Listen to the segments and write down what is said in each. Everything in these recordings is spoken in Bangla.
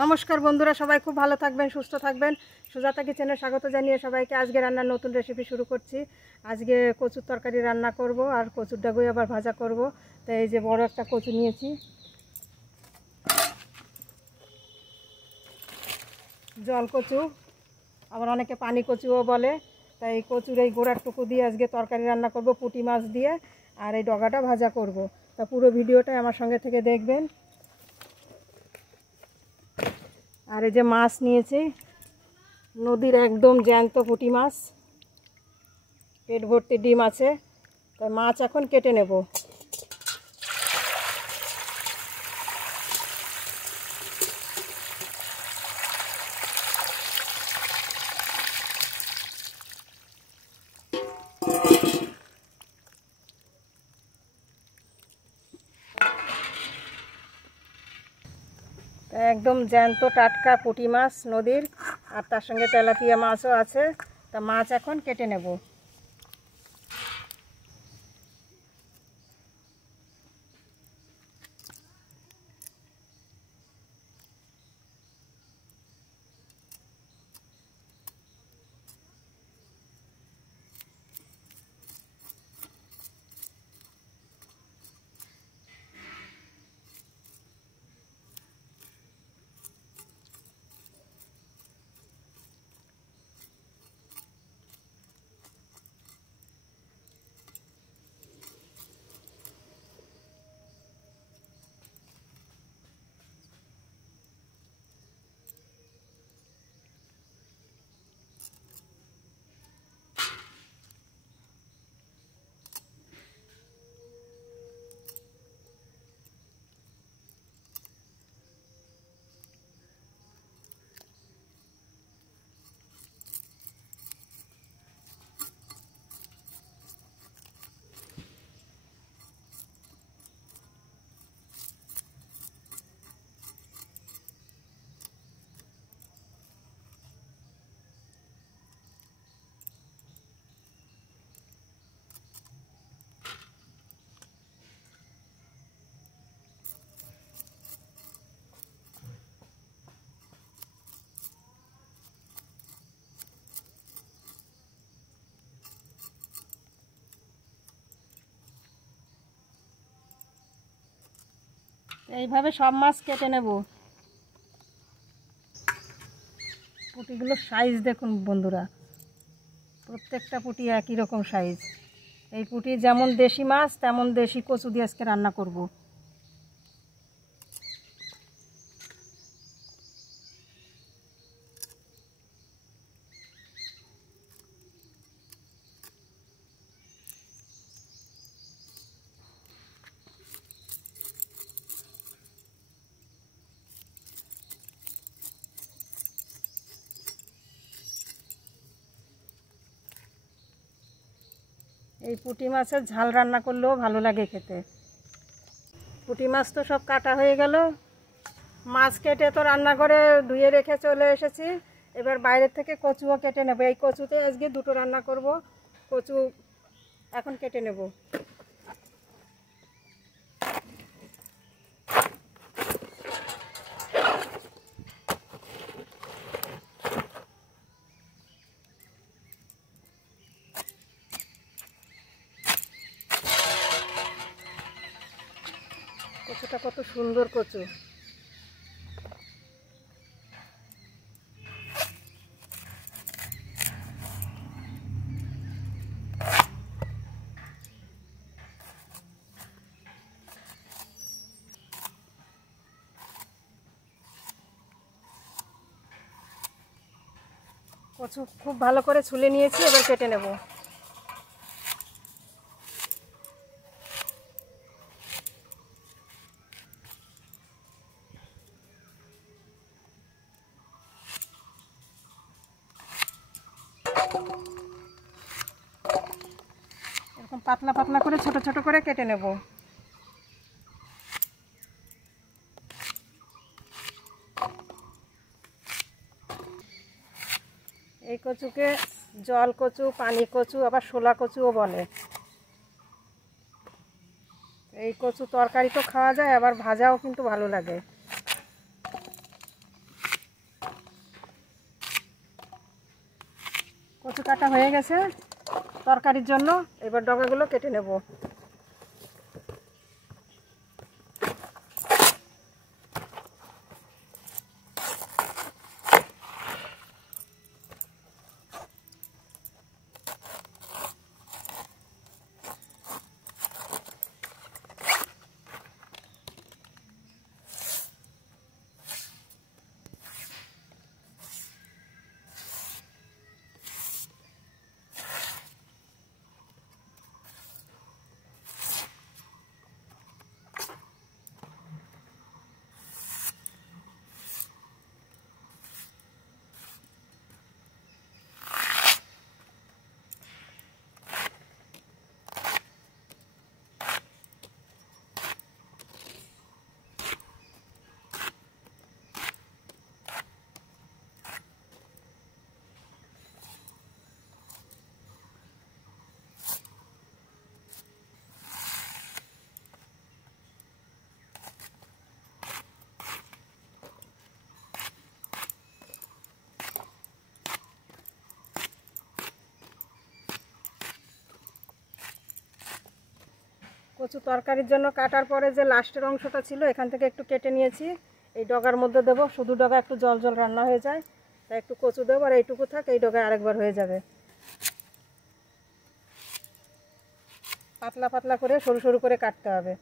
নমস্কার বন্ধুরা, সবাই খুব ভালো থাকবেন, সুস্থ থাকবেন। সুজাতা কিচেনে স্বাগত জানিয়ে সবাইকে আজকে রান্নার নতুন রেসিপি শুরু করছি। আজকে কচুর তরকারি রান্না করব আর কচুর ডাগুই আবার ভাজা করব। তো এই যে বড় একটা কচু নিয়েছি, জল কচু, আবার অনেকে পানি কচুও বলে। তাই কচুর এই গোড়াটুকু দিয়ে আজকে তরকারি রান্না করব পুঁটি মাছ দিয়ে, আর এই ডগাটা ভাজা করব। তা পুরো ভিডিওটাই আমার সঙ্গে থেকে দেখবেন। আর এই যে মাছ নিয়েছি, নদীর একদম জ্যান্ত পুঁটি মাছ, পেট ভর্তি ডিম আছে। তাই মাছ এখন কেটে নেব। একদম জ্যান্ত টাটকা পুঁটি মাছ নদীর, আর তার সঙ্গে তেলাপিয়া মাছও আছে। তা মাছ এখন কেটে নেব। এইভাবে সব মাছ কেটে নেব। পুঁটিগুলোর সাইজ দেখুন বন্ধুরা, প্রত্যেকটা পুঁটি একই রকম সাইজ। এই পুঁটি যেমন দেশি মাছ তেমন দেশি কচু দিয়ে আজকে রান্না করব। এই পুঁটি মাছের ঝাল রান্না করলেও ভালো লাগে খেতে। পুঁটি মাছ তো সব কাটা হয়ে গেল। মাছ কেটে তো রান্না করে ধুয়ে রেখে চলে এসেছি। এবার বাইরের থেকে কচুও কেটে নেব। এই কচুতে আজকে দুটো রান্না করব। কচু এখন কেটে নেব। কচুটা কত সুন্দর কচু। কচু খুব ভালো করে ছুলে নিয়েছি, এবার কেটে নেব। এরকম পাতলা পাতলা করে ছোট ছোট করে কেটে নেব। এই কচুকে জল কচু, পানি কচু, আবার শোলা কচুও বলে। এই কচু তরকারি তো খাওয়া যায়, আবার ভাজাও কিন্তু ভালো লাগে। কচু কাটা হয়ে গেছে তরকারির জন্য। এবার ডগাগুলো কেটে নেব। কচু তরকারির জন্য কাটার পরে যে লাস্টের অংশটা ছিল এখান থেকে একটু কেটে নিয়েছি, এই ডগার মধ্যে দেবো। শুধু ডগা একটু জল জল রান্না হয়ে যায়, তাই একটু কচু দেবো, আর এইটুকু থাক, এই ডগায় আরেকবার হয়ে যাবে। পাতলা পাতলা করে সরু সরু করে কাটতে হবে।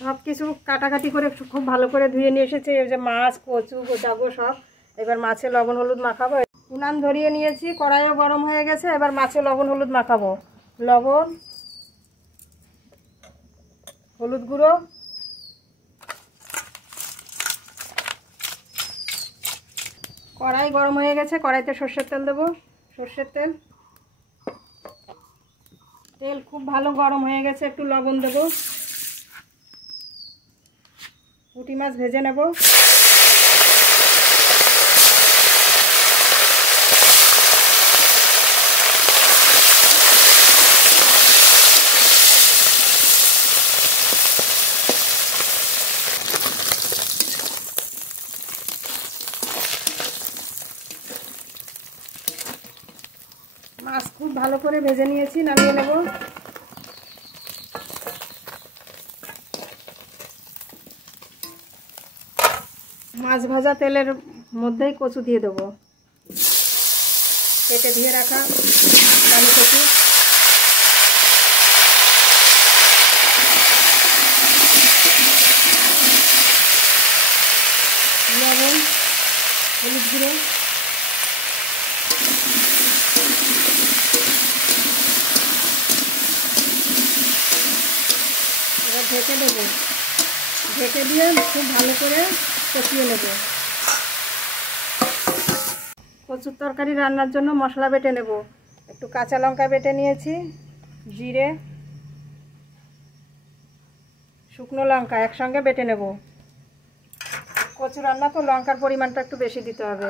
সব কিছু কাটাকাটি করে খুব ভালো করে ধুয়ে নিয়ে এসেছি। এই যে মাছ, কচু, গোটাগো সব। এবার মাছে লবণ হলুদ মাখাবো। উনান ধরিয়ে নিয়েছি, কড়াইও গরম হয়ে গেছে। এবার মাছে লবণ হলুদ মাখাবো। লবণ, হলুদ গুঁড়ো, কড়াই গরম হয়ে গেছে, কড়াইতে সর্ষের তেল দেবো। সর্ষের তেল, তেল খুব ভালো গরম হয়ে গেছে, একটু লবণ দেবো। পুঁটি মাছ ভেজে নেব। মাছ খুব ভালো করে ভেজে নিয়েছি, নামিয়ে নেব। মাছ ভাজা তেলের মধ্যেই কচু দিয়ে দেবো, কেটে ধুয়ে রাখা কালো কচু। লবণ, হলুদ গুঁড়ো, এবার ঢেকে দেবো। ঢেকে দিয়ে খুব ভালো করে কষিয়ে নেব। কচুর তরকারি রান্নার জন্য মশলা বেটে নেব। একটু কাঁচা লঙ্কা বেটে নিয়েছি, জিরে, শুকনো লঙ্কা একসঙ্গে বেটে নেব। কচু রান্না তো লঙ্কার পরিমাণটা একটু বেশি দিতে হবে।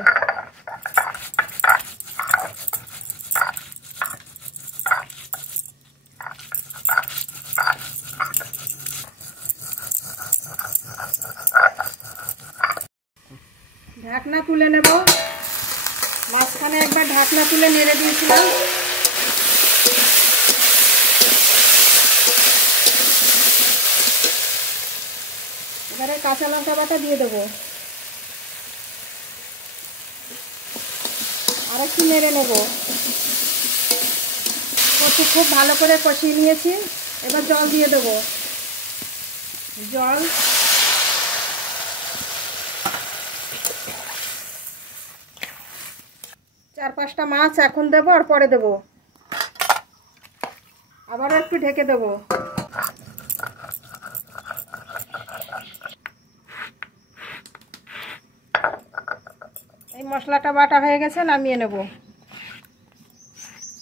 ঢাকনা তুলে নেব। মাঝখানে একবার ঢাকনা তুলে নেড়ে দিয়েছিলাম। এবারে কাঁচা লঙ্কা বাটা দিয়ে দেবো। আর একটু নেড়ে নেব। কচু খুব ভালো করে কষিয়ে নিয়েছি, এবার জল দিয়ে দেবো। জল, চার পাঁচটা মাছ এখন দেবো আর পরে দেবো। আবার একটু ঢেকে দেবো। এই মশলাটা বাটা হয়ে গেছে, নামিয়ে নেব।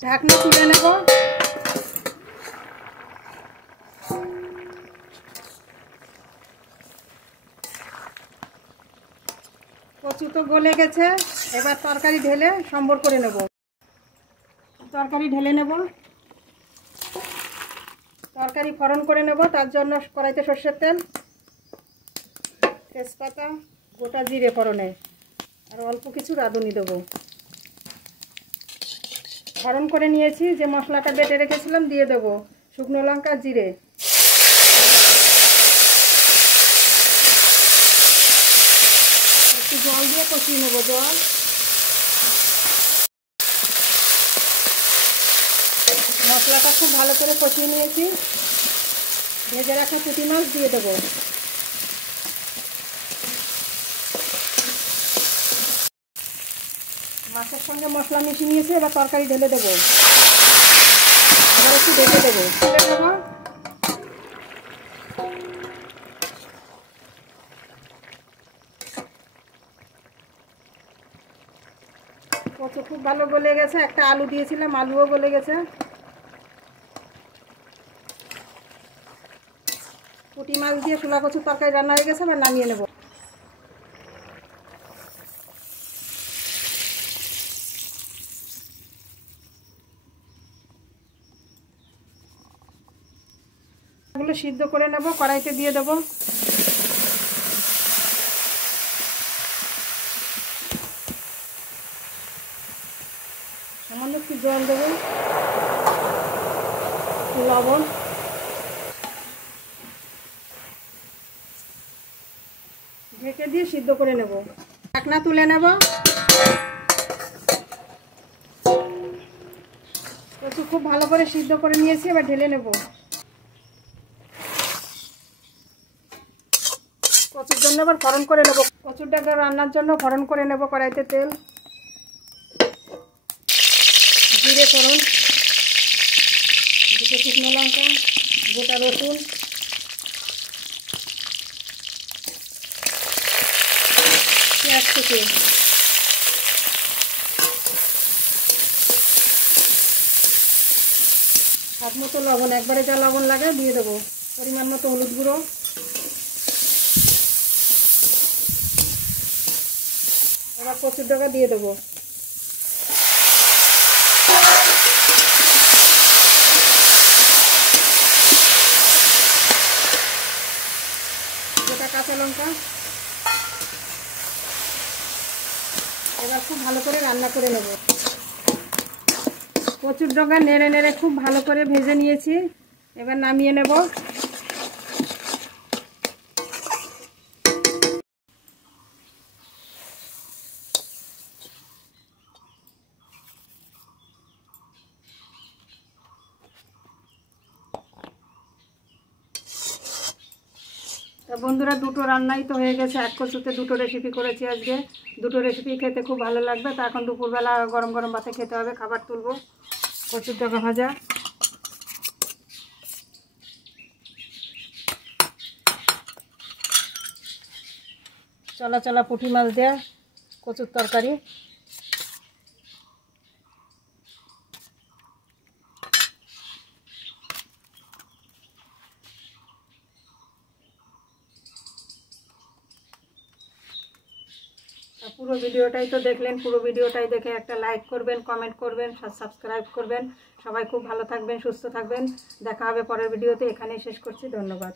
ঢাকনা তুলে নেব। কচু তো গলে গেছে, এবার তরকারি ঢেলে সম্বর করে নেব। তরকারি ঢেলে নেব। তরকারি ফোড়ন করে নেব, তার জন্য কড়াইতে সরষের তেল, তেজপাতা, গোটা জিরে ফোড়নে, আর অল্প কিছু রাঁধুনি দেবো। ফোড়ন করে নিয়েছি, যে মশলাটা বেটে রেখেছিলাম দিয়ে দেবো। শুকনো লঙ্কা, জিরে, একটু জল দিয়ে কষিয়ে নেবো। জল, মশলাটা খুব ভালো করে কষিয়ে নিয়েছি। ভেজে রাখা পুঁটি মাছ দিয়ে দেবো। মাছের সঙ্গে মশলা মিশিয়ে নিয়েছি, এবার তরকারি ঢেলে দেবো। আবার একটু ঢেকে দেবো। ঢেলে দেবো। কচু খুব ভালো গলে গেছে। একটা আলু দিয়েছিলাম, আলুও গলে গেছে। পুঁটি মাছ দিয়ে শোলা কচুর তরকারি রান্না হয়ে গেছে, এবার নামিয়ে নেব। এগুলো সিদ্ধ করে নেব, কড়াইতে দিয়ে দেবো। সামান্য একটু জল দেবো, লবণ, ঢেকে দিয়ে সিদ্ধ করে নেব। ঢাকনা তুলে নেব। কচু খুব ভালো করে সিদ্ধ করে নিয়েছি, এবার ঢেলে নেব। কচুর জন্য আবার ফোড়ন করে নেব। কচুরটাকে রান্নার জন্য ফোড়ন করে নেব। কড়াইতে তেল, জিরে ফোড়ন, দুটো শুকনো লঙ্কা, গোটা রসুন, পেঁয়াজ কুচি, হাত মতো লবণ, একবারে যা লবণ লাগে দিয়ে দেবো। পরিমাণ মতো হলুদ গুঁড়ো, এবার কচুর ডগা দিয়ে দেবো। গোটা কাঁচা লঙ্কা, এবার খুব ভালো করে রান্না করে নেব। কচুর ডগা নেড়ে নেড়ে খুব ভালো করে ভেজে নিয়েছি, এবার নামিয়ে নেব। তা বন্ধুরা, দুটো রান্নাই তো হয়ে গেছে। এক কচুতে দুটো রেসিপি করেছি আজকে। দুটো রেসিপি খেতে খুব ভালো লাগবে। তা এখন দুপুরবেলা গরম গরম ভাতে খেতে হবে। খাবার তুলবো। কচুর ডগা ভাজা, চলা চলা পুঁটি মাছ দেওয়া কচুর তরকারি, পুরো ভিডিওটাই তো দেখলেন। পুরো ভিডিওটাই দেখে একটা লাইক করবেন, কমেন্ট করবেন, সাবস্ক্রাইব করবেন। সবাই খুব ভালো থাকবেন, সুস্থ থাকবেন। দেখা হবে পরের ভিডিওতে। এখানেই শেষ করছি। ধন্যবাদ।